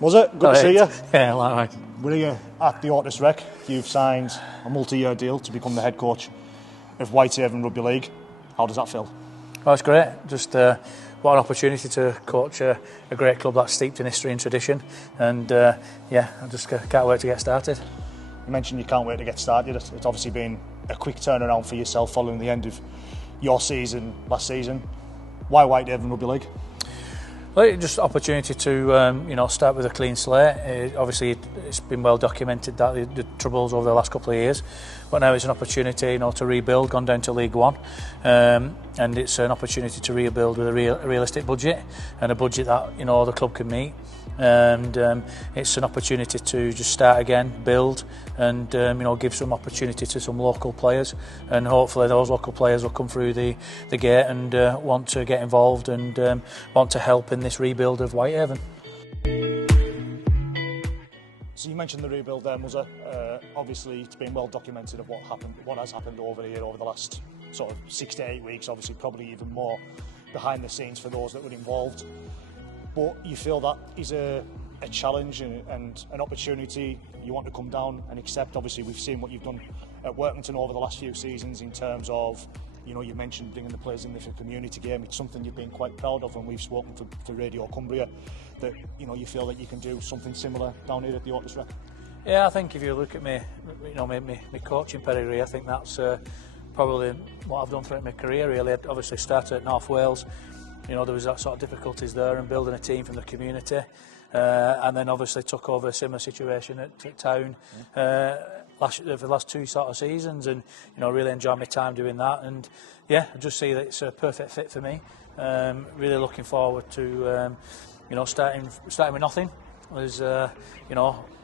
Was it? Good to see you. Yeah, likewise. We're here at the Ortus Rec. You've signed a multi-year deal to become the head coach of Whitehaven Rugby League. How does that feel? Oh, it's great. Just what an opportunity to coach a great club that's steeped in history and tradition. And yeah, I just can't wait to get started. You mentioned you can't wait to get started. It's obviously been a quick turnaround for yourself following the end of your season last season. Why Whitehaven Rugby League? Well, just opportunity to start with a clean slate. Obviously, it's been well documented that the troubles over the last couple of years, but now it's an opportunity, to rebuild. Gone down to League One, and it's an opportunity to rebuild with a realistic budget and a budget that the club can meet. And it's an opportunity to just start again, build, and give some opportunity to some local players, and hopefully those local players will come through the gate and want to get involved and want to help in this rebuild of Whitehaven. So you mentioned the rebuild there, Muzza. Obviously it's been well documented of what has happened over here over the last sort of 6 to 8 weeks, obviously probably even more behind the scenes for those that were involved. But you feel that is a challenge and an opportunity you want to come down and accept. Obviously we've seen what you've done at Workington over the last few seasons in terms of, you mentioned bringing the players in for the community game. It's something you've been quite proud of, and we've spoken to Radio Cumbria that you feel that you can do something similar down here at the Ortus Rec. Yeah, I think if you look at my coaching pedigree, I think that's probably what I've done throughout my career. Really, I obviously started at North Wales. There was that sort of difficulties there and building a team from the community, and then obviously took over a similar situation at Town for the last 2 sort of seasons, and really enjoyed my time doing that. And yeah, I just see that it's a perfect fit for me. Really looking forward to starting with nothing. There's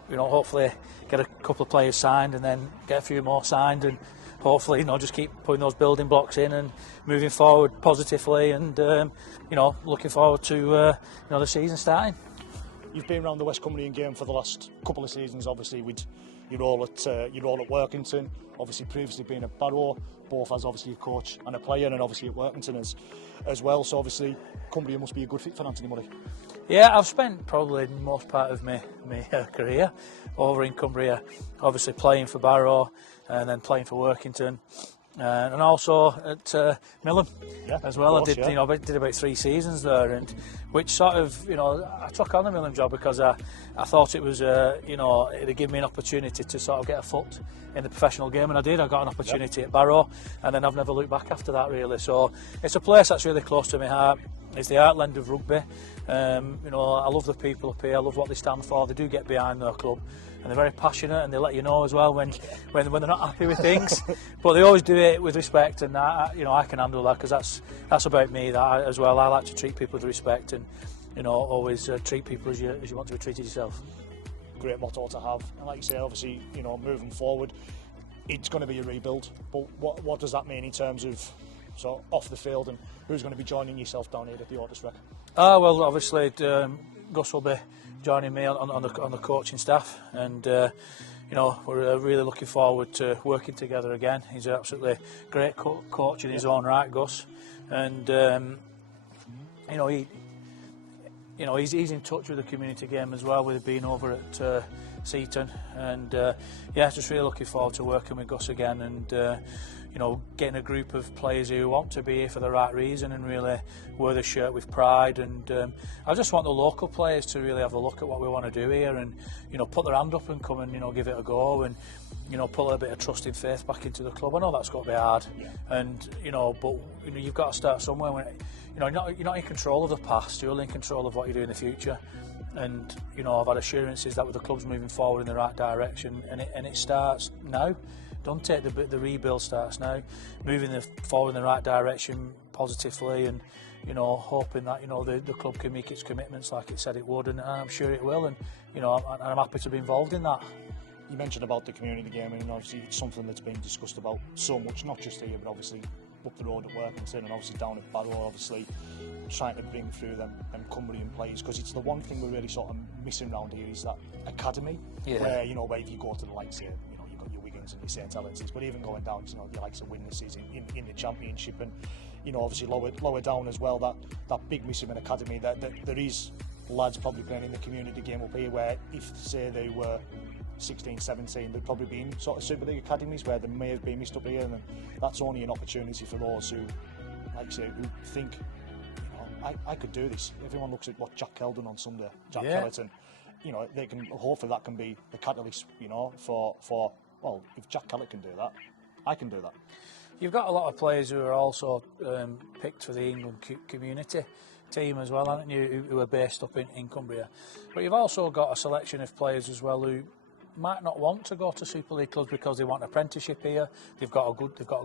hopefully get a couple of players signed and then get a few more signed, and hopefully just keep putting those building blocks in and moving forward positively, and looking forward to the season starting. You've been around the West Cumbrian game for the last couple of seasons, obviously with your role at Workington, obviously previously being at Barrow, both as obviously a coach and a player, and obviously at Workington as well. So obviously Cumbria must be a good fit for Anthony Murray. Yeah, I've spent probably most part of my career over in Cumbria, obviously playing for Barrow and then playing for Workington, and also at Millom as well. Course, I did about 3 seasons there, and which sort of I took on the Millom job because I thought it was it'd give me an opportunity to sort of get a foot in the professional game, and I did. I got an opportunity at Barrow, and then I've never looked back after that really. So it's a place that's really close to my heart. It's the heartland of rugby. I love the people up here. I love what they stand for. They do get behind their club, and they're very passionate, and they let you know as well when they're not happy with things. But they always do it with respect, and I can handle that because that's about me as well. I like to treat people with respect, and always treat people as you want to be treated yourself. Great motto to have, and like you say, obviously moving forward, it's going to be a rebuild. But what does that mean in terms of off the field, and who's going to be joining yourself down here at the Ortus Rec? Well, obviously Gus will be joining me on the coaching staff, and we're really looking forward to working together again. He's an absolutely great coach in his own right, Gus, and he's in touch with the community game as well, with being over at Seaton, and just really looking forward to working with Gus again, and getting a group of players who want to be here for the right reason and really wear the shirt with pride. And I just want the local players to really have a look at what we want to do here, and put their hand up and come and give it a go, and put a little bit of trust and faith back into the club. I know that's got to be hard, and but you've got to start somewhere. When you're not in control of the past, you're only in control of what you do in the future. And I've had assurances that with the club's moving forward in the right direction, and it starts now. Don't take the rebuild starts now, moving forward in the right direction positively, and hoping that the club can make its commitments like it said it would, and I'm sure it will, and I'm happy to be involved in that. You mentioned about the community game, and obviously it's something that's been discussed about so much, not just here but obviously up the road at Workington, and obviously down at Barrow, obviously trying to bring through them Cumbrian players, because it's the one thing we're really sort of missing around here is that academy, where if you go to the likes here, you've got your Wiggins and your St Helens, but even going down to the likes of Witnesses in the Championship, and obviously lower down as well, that big missing academy, that there is lads probably playing in the community game up here, where if, say, they were 16, 17, they'd probably be in sort of Super League academies where they may have been missed up here, and that's only an opportunity for those who, like I say, who think, I could do this. Everyone looks at what Jack Kell done on Sunday, Jack Kellerton. They can, hopefully that can be the catalyst, for well, if Jack Kellett can do that, I can do that. You've got a lot of players who are also picked for the England community team as well, haven't you, who are based up in Cumbria. But you've also got a selection of players as well who might not want to go to Super League clubs because they want an apprenticeship here. They've got a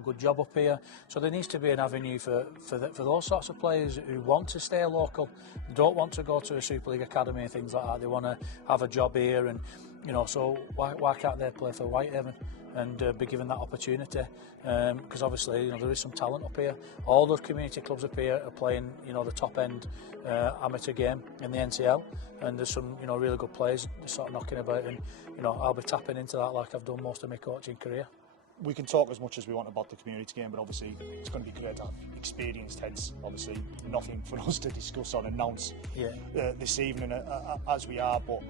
good job up here. So there needs to be an avenue for those sorts of players who want to stay local, don't want to go to a Super League academy and things like that. They want to have a job here, and so why can't they play for Whitehaven and be given that opportunity? Because obviously there is some talent up here. All the community clubs up here are playing the top end amateur game in the NCL, and there's some really good players sort of knocking about, and I'll be tapping into that like I've done most of my coaching career. We can talk as much as we want about the community game, but obviously it's going to be great to have experienced heads. Obviously nothing for us to discuss or announce this evening as we are, but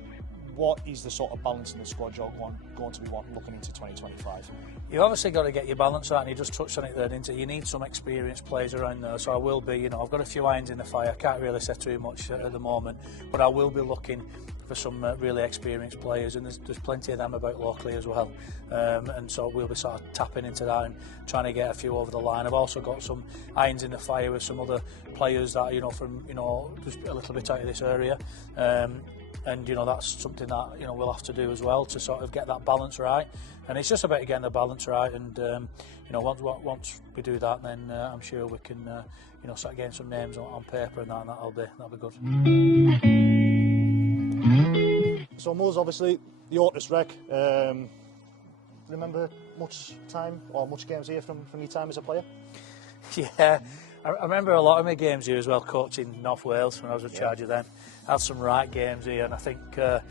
what is the sort of balance in the squad you're going to be wanting looking into 2025? You've obviously got to get your balance right, and you just touched on it there, didn't you? You need some experienced players around there, so I will be, I've got a few irons in the fire. I can't really say too much at the moment, but I will be looking for some really experienced players, and there's plenty of them about locally as well, and so we'll be sort of tapping into that and trying to get a few over the line. I've also got some irons in the fire with some other players that from just a little bit out of this area, and that's something that we'll have to do as well to sort of get that balance right. And it's just about getting the balance right, and once we do that, then I'm sure we can start getting some names on paper, and that'll be good. So Muz, obviously the Ortus Rec. Remember much time or much games here from your time as a player? Yeah, I remember a lot of my games here as well, coaching North Wales when I was in charge of them. I had some right games here, and I think I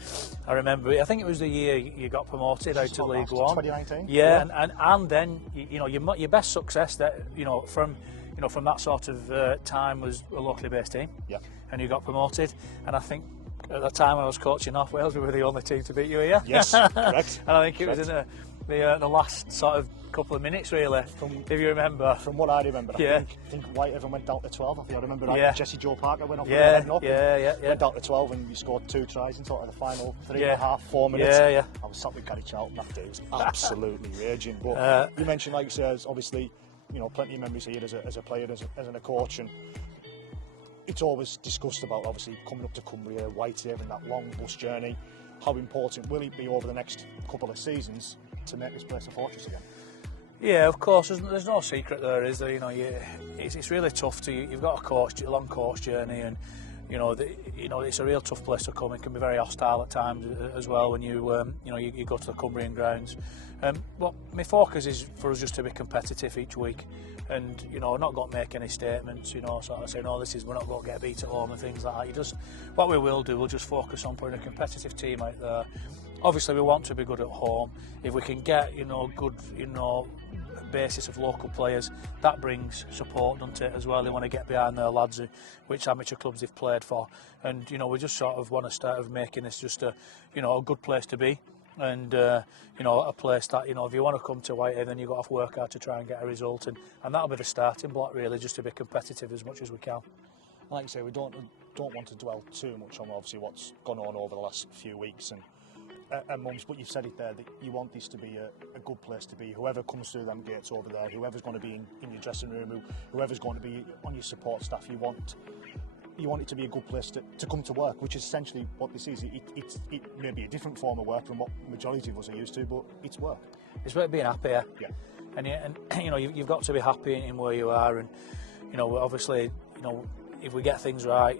remember. I think it was the year you got promoted out to League One. 2019. Yeah, and then your best success that from that sort of time was a locally based team. Yeah. And you got promoted, and I think at the time I was coaching North Wales, we were the only team to beat you here. Yes, correct. And I think it was in the last sort of couple of minutes, really, if you remember. From what I remember, I think Whitehaven went down to 12. I think I remember that. Jesse Joe Parker went off with their head up. Went down to 12, and you scored 2 tries in sort of the final 3.5, 4 minutes. I was sat with Gary Charlton that day. It was absolutely raging. But you mentioned, like you said, obviously, plenty of memories here as a player, as a coach, and it's always discussed about obviously coming up to Cumbria, Whitehaven, that long bus journey. How important will it be over the next couple of seasons to make this place a fortress again? Yeah, of course. There's no secret there, is there? It's really tough you've got a long coach journey, and it's a real tough place to come. It can be very hostile at times as well when you go to the Cumbrian grounds. But my focus is for us just to be competitive each week, and not going to make any statements. Sort of saying, we're not going to get beat at home and things like that. What we will do, we'll just focus on putting a competitive team out there. Obviously, we want to be good at home. If we can get good basis of local players, that brings support, doesn't it, as well? They want to get behind their lads, which amateur clubs they've played for, and we just sort of want to start of making this just a good place to be, and a place that if you want to come to Whitehaven, then you've got to work hard to try and get a result, and that'll be the starting block, really, just to be competitive as much as we can. Like I say, we don't want to dwell too much on obviously what's gone on over the last few weeks and months, but you've said it there that you want this to be a good place to be. Whoever comes through them gates over there, whoever's going to be in your dressing room, whoever's going to be on your support staff, you want it to be a good place to come to work, which is essentially what this is. It may be a different form of work from what the majority of us are used to, but it's work. It's about being happy, yeah. And you've got to be happy in where you are, and obviously if we get things right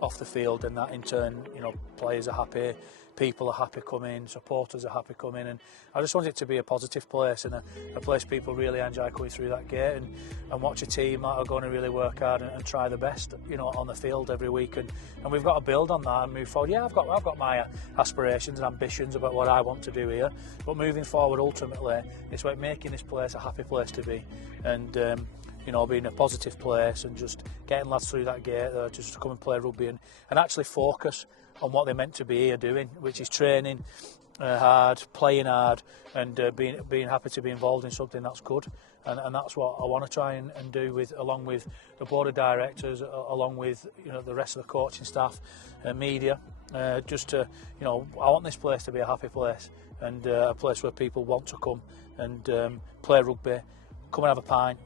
off the field, and that in turn players are happy, people are happy coming, supporters are happy coming, and I just want it to be a positive place, and a place people really enjoy coming through that gate, and watch a team that are going to really work hard and try the best on the field every week, and we've got to build on that and move forward. I've got my aspirations and ambitions about what I want to do here, but moving forward, ultimately it's about making this place a happy place to be, and being a positive place and just getting lads through that gate there just to come and play rugby and actually focus on what they're meant to be here doing, which is training hard, playing hard, and being happy to be involved in something that's good. And that's what I want to try and do along with the board of directors, along with the rest of the coaching staff, media, just to I want this place to be a happy place and a place where people want to come and play rugby, come and have a pint,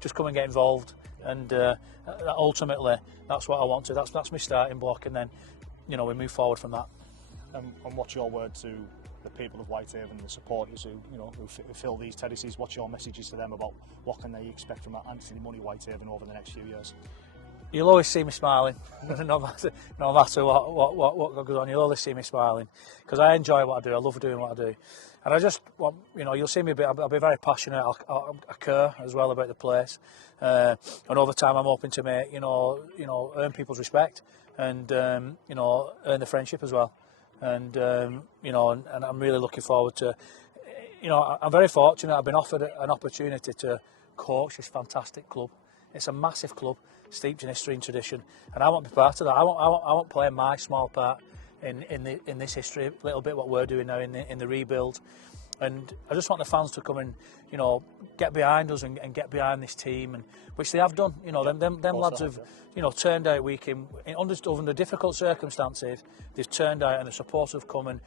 just come and get involved. And ultimately, that's what I want to. That's my starting block, and then we move forward from that. And what's your word to the people of Whitehaven, the supporters who fill these terraces? What's your messages to them about what can they expect from Anthony Money Whitehaven over the next few years? You'll always see me smiling, no matter what goes on. You'll always see me smiling because I enjoy what I do. I love doing what I do, and I just want you'll see me. I'll be very passionate. I care as well about the place, and over time I'm hoping to make earn people's respect and earn the friendship as well. And and I'm really looking forward to. I'm very fortunate. I've been offered an opportunity to coach this fantastic club. It's a massive club, steeped in history and tradition, and I want to be part of that. I want to play my small part in this history, a little bit what we're doing now in the rebuild, and I just want the fans to come and get behind us and get behind this team, and which they have done. Them lads have turned out week in under difficult circumstances. They've turned out and the support have come, and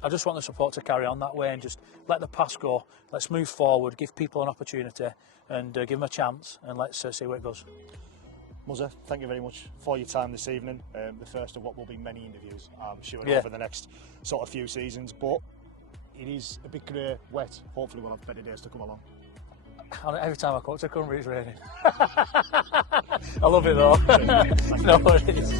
I just want the support to carry on that way and just let the past go. Let's move forward, give people an opportunity and give them a chance, and let's see where it goes. Muzza, thank you very much for your time this evening. The first of what will be many interviews, I'm sure, over the next sort of few seasons. But it is a bit grey, wet. Hopefully we'll have better days to come along. Every time I come to Cumbria it's raining. I love it though. No worries.